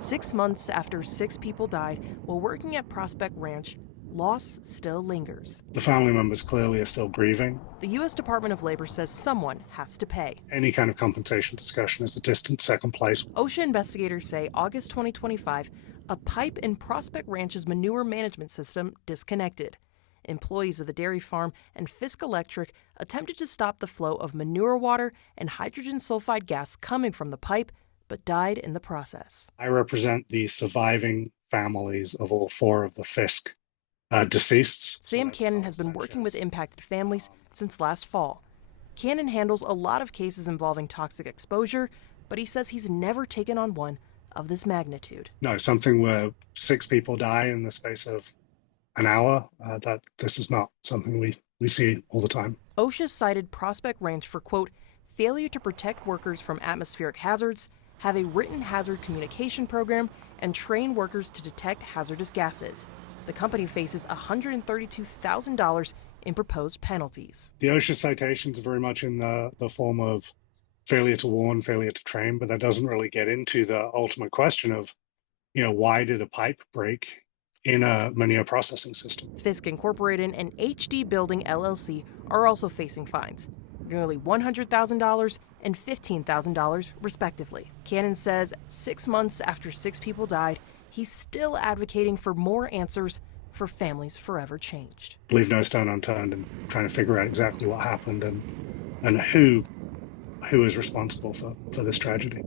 6 months after 6 people died while working at Prospect Ranch, loss still lingers. The family members clearly are still grieving. The U.S. Department of Labor says someone has to pay. Any kind of compensation discussion is a distant second place. OSHA investigators say August 2025, a pipe in Prospect Ranch's manure management system disconnected. Employees of the dairy farm and Fisk Electric attempted to stop the flow of manure water and hydrogen sulfide gas coming from the pipe, but died in the process. I represent the surviving families of all 4 of the Fisk deceased. Sam Cannon has been working with impacted families since last fall. Cannon handles a lot of cases involving toxic exposure, but he says he's never taken on one of this magnitude. No, something where 6 people die in the space of an hour, that this is not something we see all the time. OSHA cited Prospect Ranch for, quote, failure to protect workers from atmospheric hazards, have a written hazard communication program, and train workers to detect hazardous gases. The company faces $132,000 in proposed penalties. The OSHA citations are very much in the form of failure to warn, failure to train, but that doesn't really get into the ultimate question of, why did a pipe break in a manure processing system? Fisk Incorporated and HD Building LLC are also facing fines, nearly $100,000 and $15,000 respectively. Cannon says 6 months after 6 people died, he's still advocating for more answers for families forever changed. Leave no stone unturned in trying to figure out exactly what happened and who is responsible for this tragedy.